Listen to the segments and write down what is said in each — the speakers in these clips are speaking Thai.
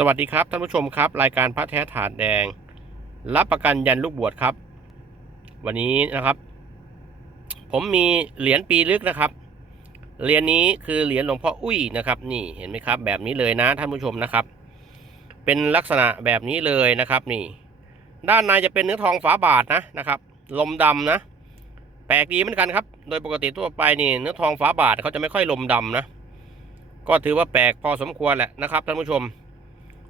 สวัสดีครับท่านผู้ชมครับ รายการพระแท้ถาดแดง รับประกันยันลูกบวชครับ วันนี้นะครับ ผมมีเหรียญปีลึกนะครับเหรียญนี้คือเหรียญหลวงพ่ออุ้ยนะครับ นี่เห็นไหมครับ แบบนี้เลยนะท่านผู้ชมนะครับ เป็นลักษณะแบบนี้เลยนะครับ นี่ ด้านในจะเป็นเนื้อทองฝาบาทนะนะครับ ลมดำนะ แปลกดีเหมือนกันครับ โดยปกติทั่วไปนี่เนื้อทองฝาบาทเขาจะไม่ค่อยลมดำนะ ก็ถือว่าแปลกพอสมควรแหละนะครับท่านผู้ชม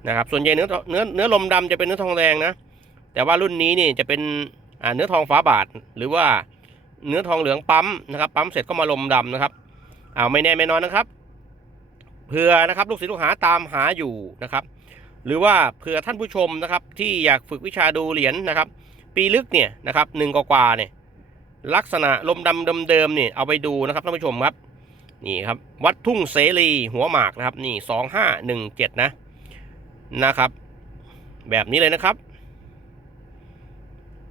นะครับส่วนใหญ่เนื้อเนื้อเนื้อลมดำจะเป็นเนื้อทองแดงนะ แต่ว่ารุ่นนี้นี่จะเป็นเนื้อทองฝาบาท หรือว่าเนื้อทองเหลืองปั๊มนะครับ ปั๊มเสร็จก็มาลมดำนะครับเอาไม่แน่ไม่นอนนะครับเผื่อนะครับลูกศิษย์ลูกหาตามหาอยู่นะครับ หรือว่าเผื่อท่านผู้ชมนะครับ ที่อยากฝึกวิชาดูเหรียญนะครับ ปีลึกเนี่ยนะครับหนึ่งกว่าเนี่ยลักษณะลมดำเดิมๆเนี่ยเอาไปดูนะครับท่านผู้ชมครับนี่ครับวัดทุ่งเสรีหัวหมากนะครับนี่สองห้าหนึ่งเจ็ดนะ นะครับ แบบนี้เลยนะครับ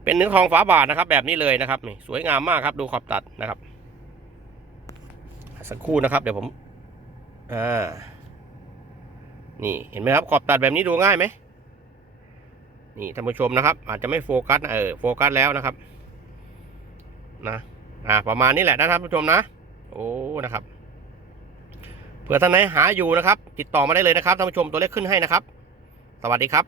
เป็นเนื้อทองฝาบาทนะครับ แบบนี้เลยนะครับนี่สวยงามมากครับ ดูขอบตัดนะครับ สักครู่นะครับ เดี๋ยวผมอ่านี่เห็นไหมครับขอบตัดแบบนี้ดูง่ายไหมนี่ท่านผู้ชมนะครับ อาจจะไม่โฟกัสเออโฟกัสแล้วนะครับ นะอ่าประมาณนี้แหละนะท่านผู้ชมนะโอ้นะครับเผื่อท่านไหนหาอยู่นะครับ ติดต่อมาได้เลยนะครับท่านผู้ชมตัวเลขขึ้นให้นะครับ สวัสดีครับ